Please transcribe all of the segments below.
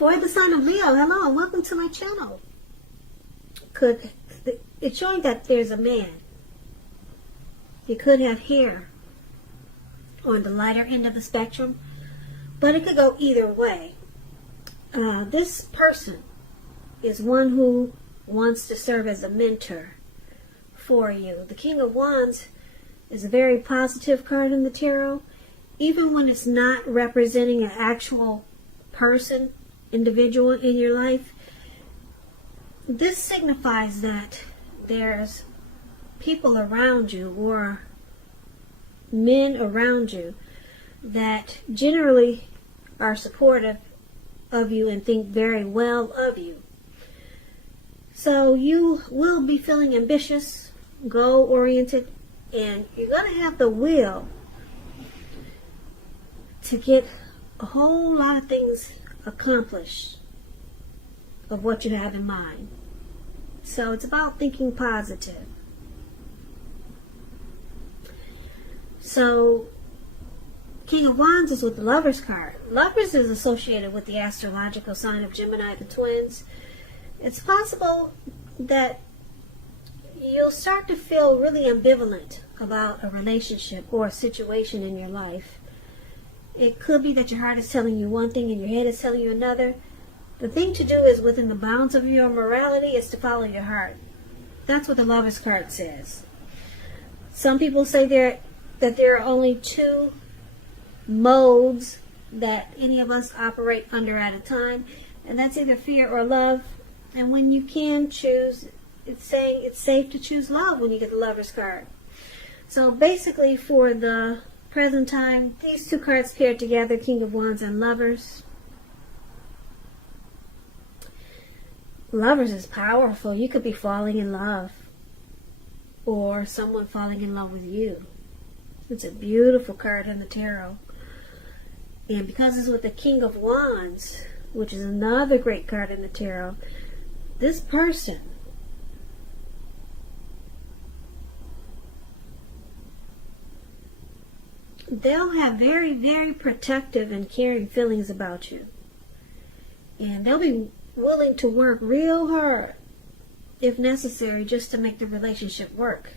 For the sign of Leo, hello and welcome to my channel. It's showing that there's a man. He could have hair on the lighter end of the spectrum, but it could go either way. This person is one who wants to serve as a mentor for you. The King of Wands is a very positive card in the tarot, even when it's not representing an actual person, individual in your life. This signifies that there's people around you or men around you that generally are supportive of you and think very well of you. So you will be feeling ambitious, goal-oriented, and you're going to have the will to get a whole lot of things accomplished of what you have in mind. So it's about thinking positive. So King of Wands is with the Lovers card. Lovers is associated with the astrological sign of Gemini, the twins. It's possible that you'll start to feel really ambivalent about a relationship or a situation in your life. It could be that your heart is telling you one thing and your head is telling you another. The thing to do is, within the bounds of your morality, is to follow your heart. That's what the Lovers card says. Some people say that there are only two modes that any of us operate under at a time, and that's either fear or love. And when you can choose, it's saying it's safe to choose love when you get the Lovers card. So basically, for the present time, these two cards paired together, King of Wands and Lovers. Lovers is powerful. You could be falling in love, or someone falling in love with you. It's a beautiful card in the tarot. And because it's with the King of Wands, which is another great card in the tarot, this person they'll have very, very protective and caring feelings about you. And they'll be willing to work real hard, if necessary, just to make the relationship work.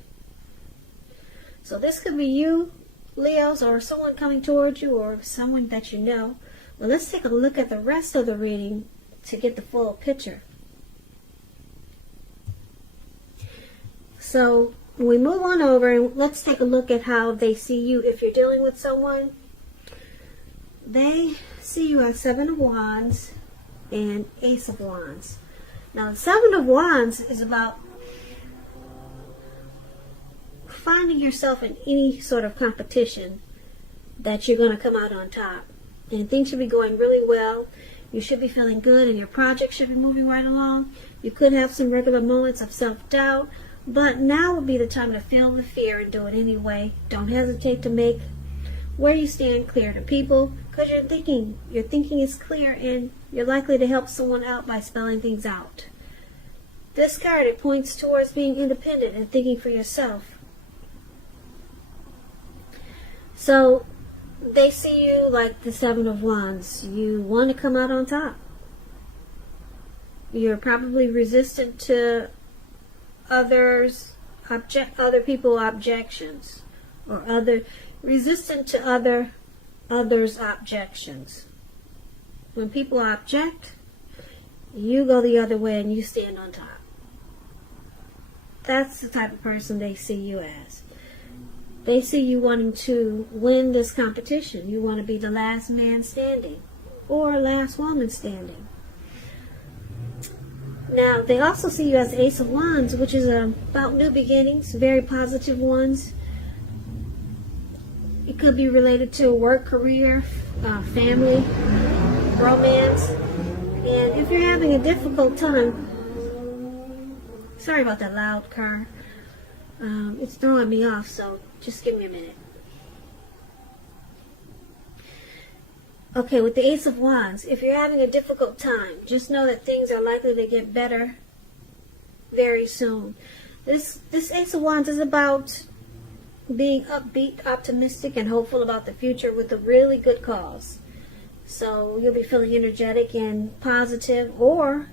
So this could be you, Leos, or someone coming towards you, or someone that you know. Well, let's take a look at the rest of the reading to get the full picture. So we move on over and let's take a look at how they see you. If you're dealing with someone, they see you as Seven of Wands and Ace of Wands. Now, the Seven of Wands is about finding yourself in any sort of competition that you're going to come out on top. And things should be going really well. You should be feeling good and your project should be moving right along. You could have some regular moments of self-doubt, but now would be the time to feel the fear and do it anyway. Don't hesitate to make where you stand clear to people, because your thinking is clear and you're likely to help someone out by spelling things out. This card, it points towards being independent and thinking for yourself. So they see you like the Seven of Wands. You want to come out on top. You're probably resistant to other people's objections, or resistant to others' objections. When people object, you go the other way and you stand on top. That's the type of person they see you as. They see you wanting to win this competition. You want to be the last man standing, or last woman standing. Now, they also see you as Ace of Wands, which is about new beginnings, very positive ones. It could be related to work, career, family, romance. And if you're having a difficult time, sorry about that loud car. It's throwing me off, so just give me a minute. Okay, with the Ace of Wands, if you're having a difficult time, just know that things are likely to get better very soon. This Ace of Wands is about being upbeat, optimistic, and hopeful about the future with a really good cause. So you'll be feeling energetic and positive, or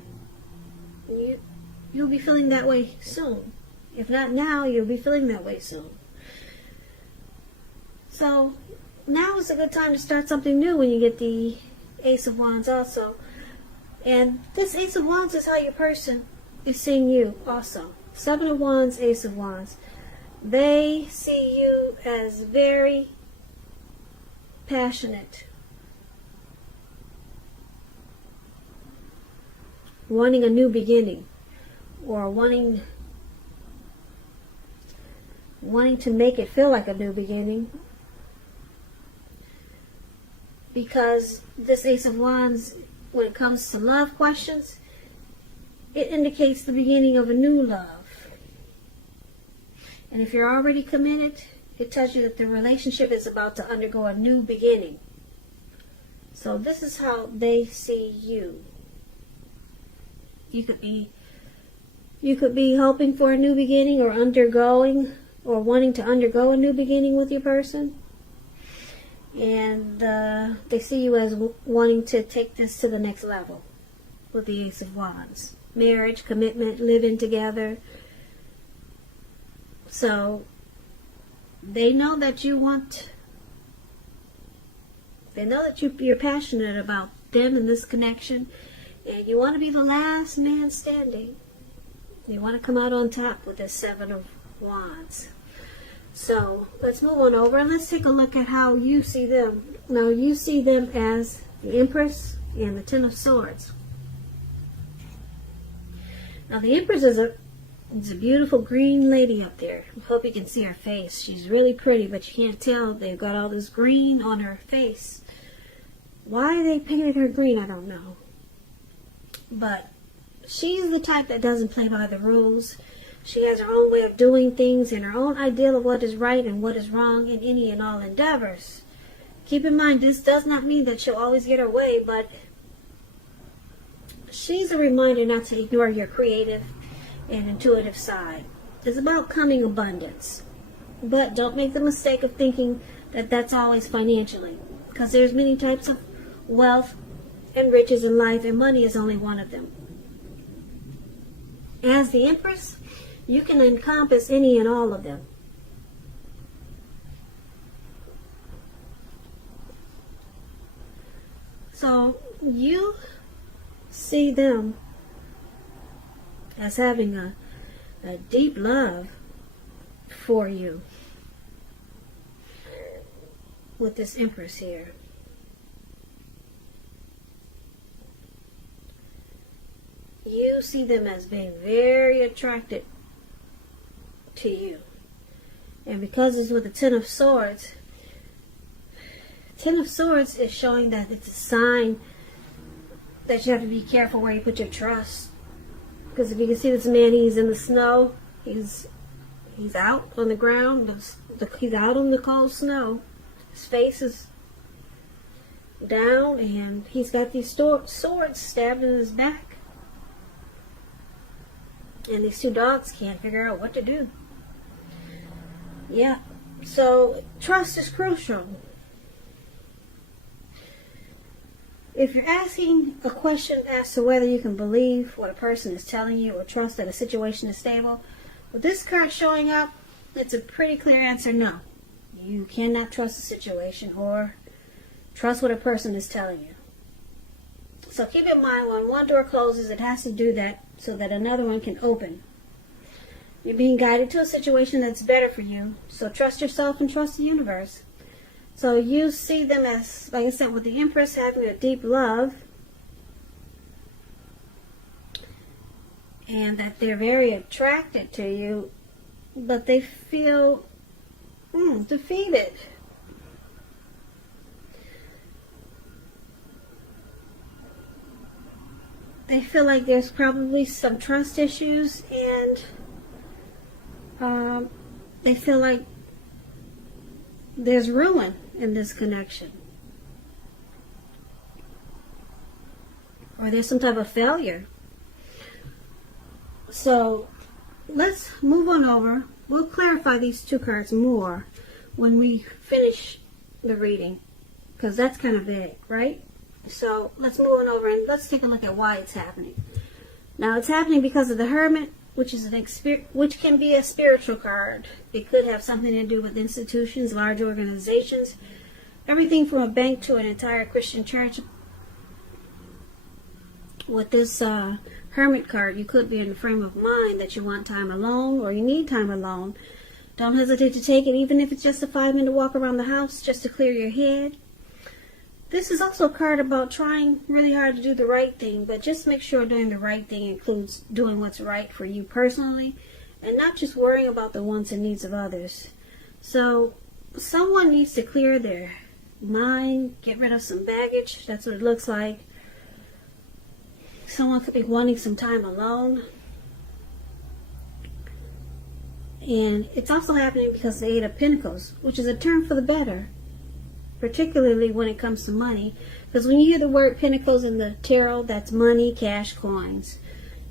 you'll be feeling that way soon. If not now, you'll be feeling that way soon. So now is a good time to start something new when you get the Ace of Wands also. And this Ace of Wands is how your person is seeing you also. Seven of Wands, Ace of Wands. They see you as very passionate, wanting a new beginning, or wanting to make it feel like a new beginning. Because this Ace of Wands, when it comes to love questions, it indicates the beginning of a new love. And if you're already committed, it tells you that the relationship is about to undergo a new beginning. So this is how they see you. You could be hoping for a new beginning, or undergoing, or wanting to undergo a new beginning with your person. And they see you as wanting to take this to the next level with the Ace of Wands. Marriage, commitment, living together. So they know that you're passionate about them and this connection, and you want to be the last man standing. You want to come out on top with this Seven of Wands. So let's move on over and let's take a look at how you see them. Now you see them as the Empress and the Ten of Swords. Now the Empress is a beautiful green lady up there. I hope you can see her face. She's really pretty, but you can't tell. They've got all this green on her face. Why they painted her green, I don't know. But she's the type that doesn't play by the rules. She has her own way of doing things and her own ideal of what is right and what is wrong in any and all endeavors. Keep in mind, this does not mean that she'll always get her way, but she's a reminder not to ignore your creative and intuitive side. It's about coming abundance. But don't make the mistake of thinking that that's always financially, because there's many types of wealth and riches in life, and money is only one of them. As the Empress, you can encompass any and all of them. So you see them as having a deep love for you with this Empress here. You see them as being very attracted to you. And because it's with the Ten of Swords, Ten of Swords is showing that it's a sign that you have to be careful where you put your trust. Because if you can see this man, he's in the snow. He's out on the ground. He's out on the cold snow. His face is down, and he's got these swords stabbed in his back. And these two dogs can't figure out what to do. Yeah, so trust is crucial. If you're asking a question as to whether you can believe what a person is telling you or trust that a situation is stable, with this card showing up, it's a pretty clear answer: no. You cannot trust a situation or trust what a person is telling you. So keep in mind, when one door closes, it has to do that so that another one can open. You're being guided to a situation that's better for you, so trust yourself and trust the universe. So you see them as, like I said, with the Empress having a deep love, and that they're very attracted to you, but they feel defeated. They feel like there's probably some trust issues, and they feel like there's ruin in this connection, or there's some type of failure. So let's move on over. We'll clarify these two cards more when we finish the reading, because that's kind of vague, right? So let's move on over and let's take a look at why it's happening. Now it's happening because of the Hermit, which is which can be a spiritual card. It could have something to do with institutions, large organizations, everything from a bank to an entire Christian church. With this Hermit card, you could be in the frame of mind that you want time alone or you need time alone. Don't hesitate to take it, even if it's just a 5-minute walk around the house just to clear your head. This is also a card about trying really hard to do the right thing, but just make sure doing the right thing includes doing what's right for you personally and not just worrying about the wants and needs of others. So someone needs to clear their mind, get rid of some baggage. That's what it looks like. Someone could be wanting some time alone. And it's also happening because of the Eight of Pentacles, which is a turn for the better, particularly when it comes to money. Because when you hear the word Pentacles in the tarot, that's money, cash, coins.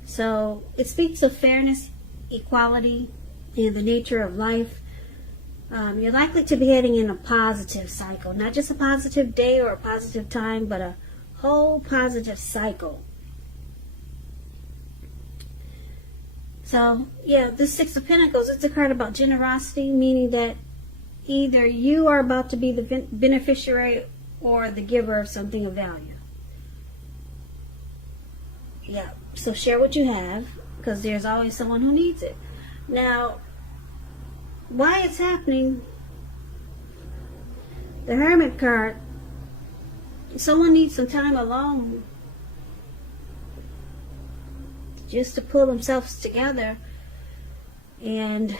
So it speaks of fairness, equality, and the nature of life. You're likely to be heading in a positive cycle. Not just a positive day or a positive time, but a whole positive cycle. So, yeah, this Six of Pentacles, it's a card about generosity, meaning that either you are about to be the beneficiary or the giver of something of value. Yeah, so share what you have, because there's always someone who needs it. Now, why it's happening, the Hermit card, someone needs some time alone just to pull themselves together, and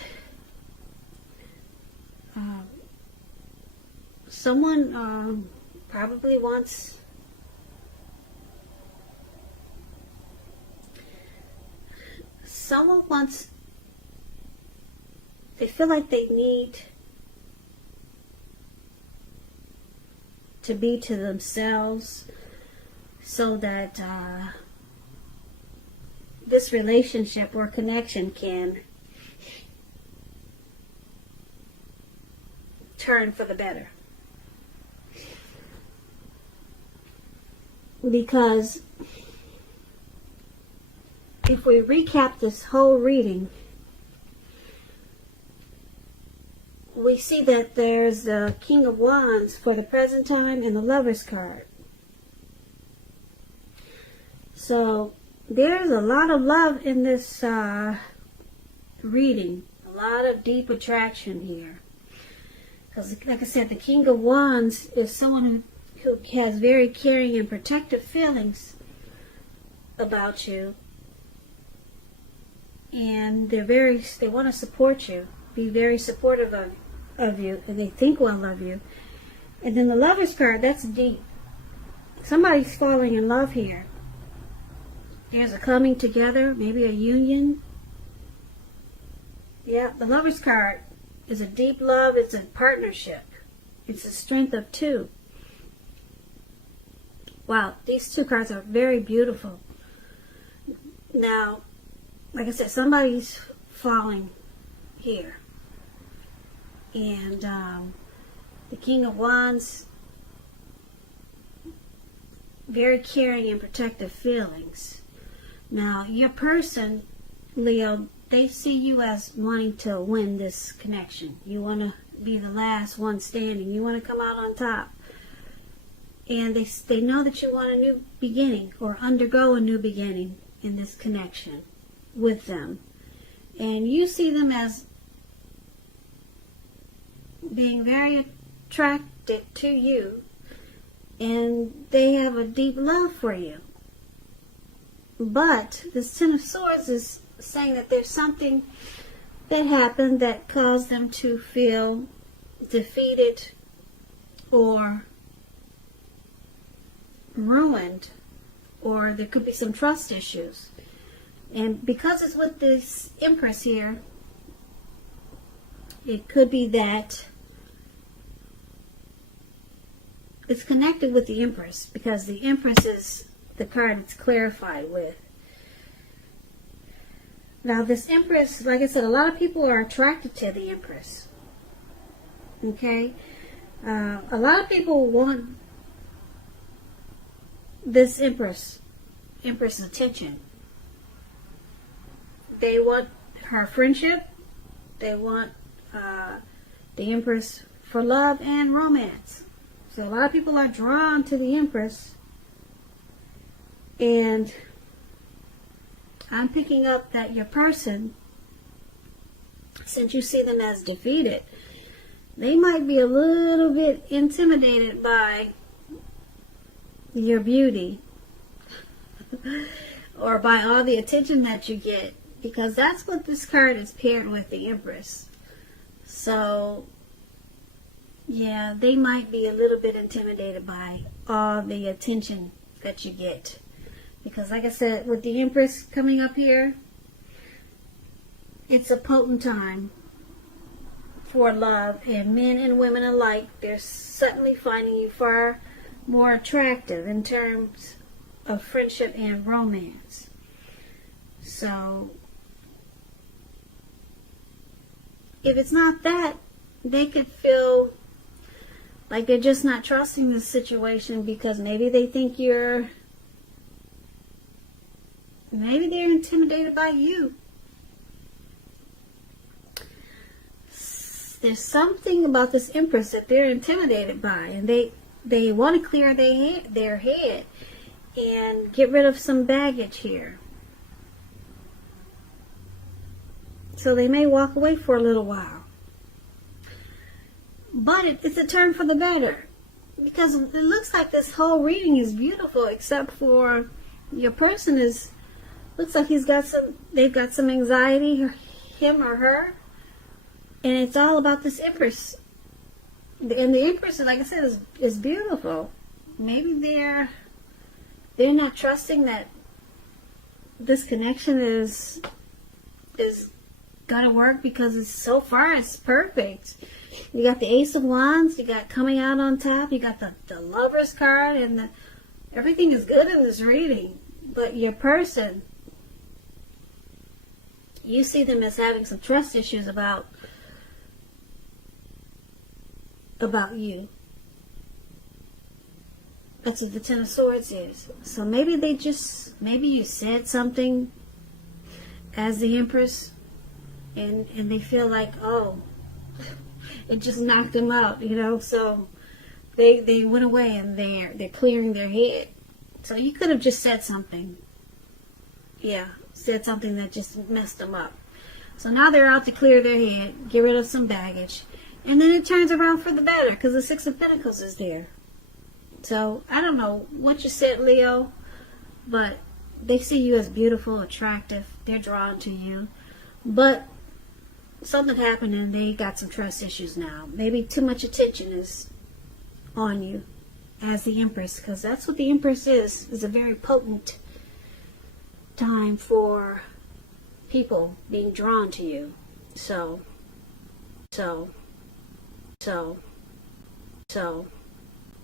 someone probably wants they feel like they need to be to themselves so that this relationship or connection can turn for the better. Because if we recap this whole reading, we see that there's the King of Wands for the present time and the Lover's card. So there's a lot of love in this reading. A lot of deep attraction here. Because, like I said, the King of Wands is someone who has very caring and protective feelings about you. And they want to support you, be very supportive of you, and they think well of you. And then the Lover's card, that's deep. Somebody's falling in love here. There's a coming together, maybe a union. Yeah, the Lover's card is a deep love. It's a partnership. It's a strength of two. Wow, these two cards are very beautiful. Now, like I said, somebody's falling here. And the King of Wands, very caring and protective feelings. Now, your person, Leo, they see you as wanting to win this connection. You want to be the last one standing. You want to come out on top. And they know that you want a new beginning or undergo a new beginning in this connection with them. And you see them as being very attracted to you. And they have a deep love for you. But this Ten of Swords is saying that there's something that happened that caused them to feel defeated or ruined, or there could be some trust issues. And because it's with this Empress here, it could be that it's connected with the Empress, because the Empress is the card it's clarified with. Now this Empress, like I said, a lot of people are attracted to the Empress. Okay? A lot of people want this Empress attention. They want her friendship. They want the Empress for love and romance. So a lot of people are drawn to the Empress. And I'm picking up that your person, since you see them as defeated, they might be a little bit intimidated by your beauty or by all the attention that you get, because that's what this card is paired with, the Empress. So yeah, they might be a little bit intimidated by all the attention that you get, because like I said, with the Empress coming up here, it's a potent time for love, and men and women alike, they're suddenly finding you far more attractive in terms of friendship and romance. So if it's not that, they could feel like they're just not trusting this situation, because maybe they think maybe they're intimidated by you. There's something about this Empress that they're intimidated by, and they want to clear their head and get rid of some baggage here. So they may walk away for a little while. But it's a turn for the better, because it looks like this whole reading is beautiful, except for your person looks like they've got some anxiety, him or her, and it's all about this Empress. And the Empress, like I said, is beautiful. Maybe they're not trusting that this connection is gonna work, because so far it's perfect. You got the Ace of Wands, you got coming out on top, you got the Lover's card, and everything is good in this reading. But your person, you see them as having some trust issues about you. That's what the Ten of Swords is. So maybe you said something as the Empress, and they feel like, oh, it just knocked them out, so they went away and they're clearing their head. So you could have just said something. Yeah, said something that just messed them up. So now they're out to clear their head, get rid of some baggage, and then it turns around for the better, because the Six of Pentacles is there. So I don't know what you said, Leo, but they see you as beautiful, attractive. They're drawn to you. But something happened and they got some trust issues now. Maybe too much attention is on you as the Empress, because that's what the Empress is a very potent time for people being drawn to you. So